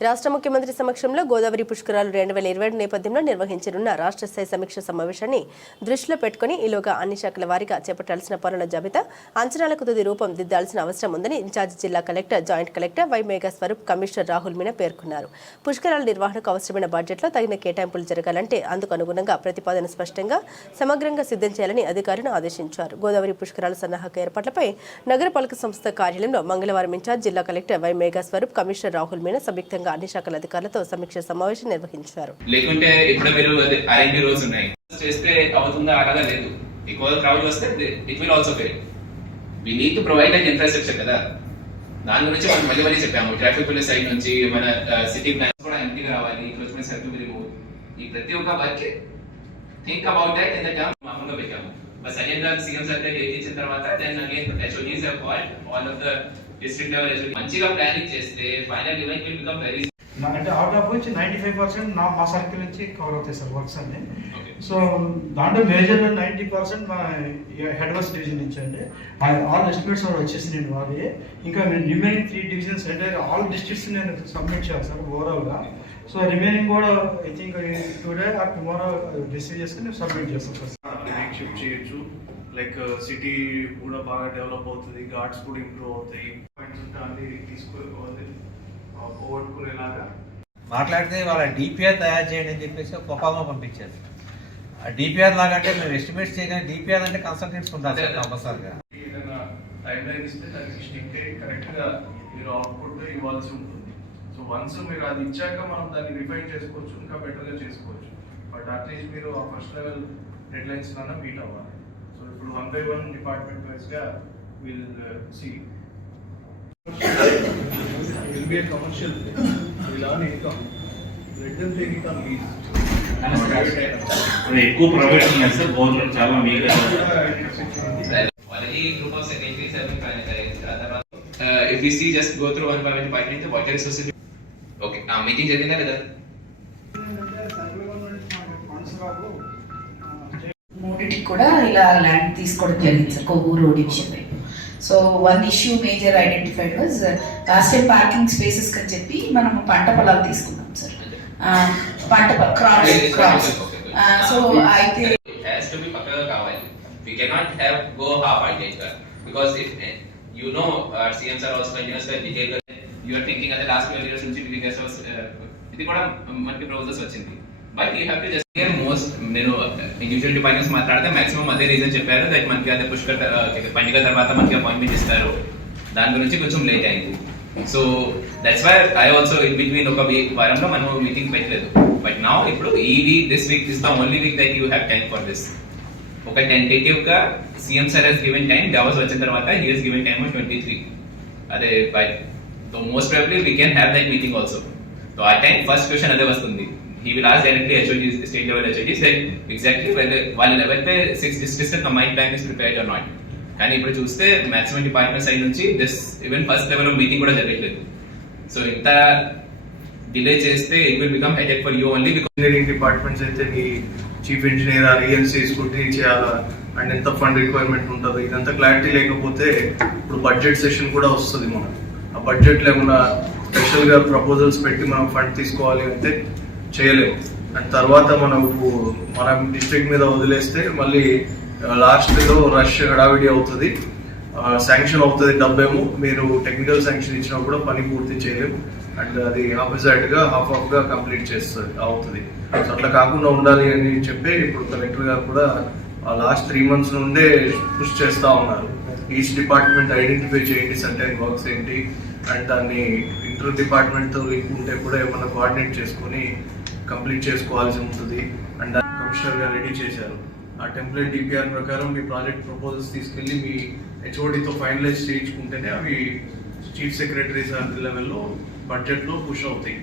రాష్ట్ర ముఖ్యమంత్రి సమక్షంలో గోదావరి పుష్కరాలు రెండు వేల ఇరవై ఏడు నేపథ్యంలో నిర్వహించనున్న రాష్ట్ర స్థాయి సమీక్ష సమావేశాన్ని దృష్టిలో పెట్టుకుని ఈలోగా అన్ని శాఖల వారీగా చేపట్టాల్సిన పనుల జాబితా అంచనాలకు తుది రూపం దిద్దాల్సిన అవసరం ఉందని ఇన్ఛార్జి జిల్లా collector joint collector Y Megha Swaroop commissioner Rahul Meena పేర్కొన్నారు. పుష్కరాల నిర్వహణకు అవసరమైన బడ్జెట్లో తగిన కేటాయింపులు జరగాలంటే అందుకు అనుగుణంగా ప్రతిపాదన స్పష్టంగా సమగ్రంగా సిద్ధం చేయాలని అధికారులను ఆదేశించారు. గోదావరి పుష్కరాల సన్నాహక ఏర్పాట్లపై నగరపాలక సంస్థ కార్యాలయంలో మంగళవారం ఇన్ఛార్జ్ జిల్లా collector Y Megha Swaroop commissioner Rahul Meena సంయుక్తంగా విషయంగా అన్ని శాఖల అధికారులతో సమీక్ష సమావేశం నిర్వహించారు. లేకుంటే ఇప్పుడు మీరు అరేంజ్ రోజు ఉన్నాయి. చేస్తే అవుతుందా అలాగా లేదు. ఎక్కువ క్రౌడ్ వస్తే it will also fail we need to provide like infrastructure కదా. దాని గురించి మనం మళ్ళీ మళ్ళీ చెప్పాము. ట్రాఫిక్ పోలీస్ సైడ్ నుంచి మన సిటీ ప్లాన్స్ కూడా ఎంపీగా రావాలి క్లోజ్మెంట్ సర్కిల్ రిమూవ్ ఈ ప్రతి ఒక్క work think about that in the term మామూలుగా పెట్టాము. బట్ సెకండ్గా సీఎం సార్ దగ్గర ఇచ్చిన తర్వాత then again HODs have all all of the district level మంచిగా ప్లానింగ్ చేస్తే final event will become very అంటే అవుట్ ఆఫ్ వచ్చి నైంటీ ఫైవ్ పర్సెంట్ నా మా సర్కిల్ నుంచి కవర్ అవుతాయి సార్ వర్క్స్ అన్ని. సో దాంట్లో మేజర్ నైంటీ పర్సెంట్ మా హెడ్ వర్క్స్ డివిజన్ నుంచి అండి. ఆల్ ఎస్టిమేట్స్ వచ్చేసినాయి వారి ఇంకా రిమైనింగ్ త్రీ డివిజన్స్ అంటే ఆల్ డిస్ట్రిక్ట్స్ నేను సబ్మిట్ చేయాలి సార్ ఓవరాల్గా సో రిమైనింగ్ కూడా I think today or tomorrow decide చేసుకుని సబ్మిట్ చేస్తాం సార్. షిఫ్ట్ చేయొచ్చు. లైక్ సిటీ కూడా బాగా డెవలప్ అవుతుంది ఘాట్స్ కూడా ఇంప్రూవ్ అవుతాయి. పాయింట్స్ అన్ని పోగొట్టుకునేలాగా మాట్లాడితే వాళ్ళ డిపిఆర్ తయారు చేయండి అని చెప్పేసి ఒక ప్రపోజల్ పంపించారు. ఆ డిపిఆర్ లాగా అంటే మేము ఎస్టిమేట్స్ చేయగానే డిపిఆర్ అంటే కన్సల్టెంట్స్ ఉండాలి సార్ కంపల్సరీగా. ఏదైనా టైం లైన్ ఇస్తే దానికి స్టిక్ అయ్యి కరెక్ట్గా మీరు అవుట్పుట్ ఇవ్వాల్సి ఉంటుంది. సో వన్స్ మీరు అది ఇచ్చాక మనం దాన్ని రిఫైన్ చేసుకోవచ్చు ఇంకా బెటర్గా చేసుకోవచ్చు. బట్ అట్లీస్ట్ మీరు ఆ first level deadlines meet అవ్వాలి. సో ఇప్పుడు వన్ బై వన్ డిపార్ట్మెంట్ వైజ్గా will see will be a commercial thing. We'll earn income. Let them take it on lease. ఇప్పుడు ఎక్కువ ప్రైవేట్ ఉన్నాయి సార్ గవర్నమెంట్ చాలా మీకు already group of secretaries have been finalized. Uh, తర్వాత uh, if we see just go through one by one department, water resources. Okay, ఆ meeting జరిగిందా లేదా మూడింటికి కూడా ఇలా ల్యాండ్ తీసుకోవడం జరిగింది సార్ కొవ్వూరు డివిజన్ వైపు so one issue major identified was last time parking spaces అని చెప్పి మనం పంట పొలాలు తీసుకున్నాం సార్ ఆ, పంట క్రాప్స్ క్రాప్స్ సో అయితే have go half హార్టెడ్గా because if you know CM sir also కంటిన్యూస్గా డీటెయిల్గా యు ఆర్ థింకింగ్ అదే లాస్ట్ ట్వెల్వ్ ఇయర్స్ నుంచి మీకు గెస్ట్ హౌస్ ఇది కూడా మనకి ప్రపోజల్స్ వచ్చింది. But you have to just hear most నేను ఇండివిజువల్ డిపార్ట్మెంట్స్ మాట్లాడితే మాక్సిమం అదే రీజన్ చెప్పారు. దట్ మనకి అదే పుష్కర్ పండుగ తర్వాత మనకి అపాయింట్మెంట్ ఇస్తారు. దాని గురించి కొంచెం లేట్ అయింది. So that's why I also in between ఒక వీక్ వారంలో మనం మీటింగ్ పెట్టలేదు. బట్ నా ఇప్పుడు ఈ week this week is the only week that you have time for this ఒక టెంటేటివ్గా CM sir he's given time డవర్స్ వచ్చిన తర్వాత he he's given time twenty three అదే by so most probably we can have that meeting also so ఆ time first question అదే వస్తుంది. He will as directly HOD state level HOD exactly వాళ్ళ level six districts combine plan is prepared or not కానీ ఇప్పుడు చూస్తే maximum department side నుంచి just even first level meeting కూడా జరగట్లేదు. సో ఇంత డిలే చేస్తే it will become headache for you only engineering departments అయితే మీ చీఫ్ ఇంజనీర్ ఆ ఈఎన్సీ స్కూటీ చేయాలా? అండ్ ఎంత ఫండ్ రిక్వైర్మెంట్ ఉంటుందో? ఇదంతా క్లారిటీ లేకపోతే ఇప్పుడు బడ్జెట్ సెషన్ కూడా వస్తుంది మనం ఆ బడ్జెట్ లేకుండా స్పెషల్గా ప్రపోజల్స్ పెట్టి మనం ఫండ్ తీసుకోవాలి అంటే చేయలేము. అండ్ తర్వాత మనకు మనం డిస్ట్రిక్ట్ మీద వదిలేస్తే మళ్ళీ లాస్ట్లో రష్ హడావిడి అవుతుంది. శాంక్షన్ అవుతుంది డబ్బేమో. మీరు టెక్నికల్ శాంక్షన్ ఇచ్చినా కూడా పని పూర్తి చేయలేము. అండ్ అది ఆపోజిట్గా హాఫ్ హాఫ్గా కంప్లీట్ చేస్తుంది అవుతుంది. సో అట్లా కాకుండా ఉండాలి అని చెప్పి ఇప్పుడు కలెక్టర్ గారు కూడా లాస్ట్ త్రీ మంత్స్ నుండే పుష్ చేస్తూ ఉన్నారు. ఈచ్ డిపార్ట్మెంట్ ఐడెంటిఫై చేయండి సర్టెన్ వర్క్స్ ఏంటి. అండ్ దాన్ని ఇంటర్ డిపార్ట్మెంట్తో లింక్ ఉంటే కూడా ఏమైనా కోఆర్డినేట్ చేసుకొని కంప్లీట్ చేసుకోవాల్సి ఉంటుంది. అండ్ కమిషనర్ గారు రెడీ చేశారు. ఆ టెంప్లెట్ డిపిఆర్ ప్రకారం మీ ప్రాజెక్ట్ ప్రపోజల్స్ తీసుకెళ్ళి మీ హెచ్ఓడితో ఫైనలైజ్ చేయించుకుంటేనే అవి చీఫ్ సెక్రటరీ సార్ లెవెల్లో బడ్జెట్లో పుష్ అవుతాయి.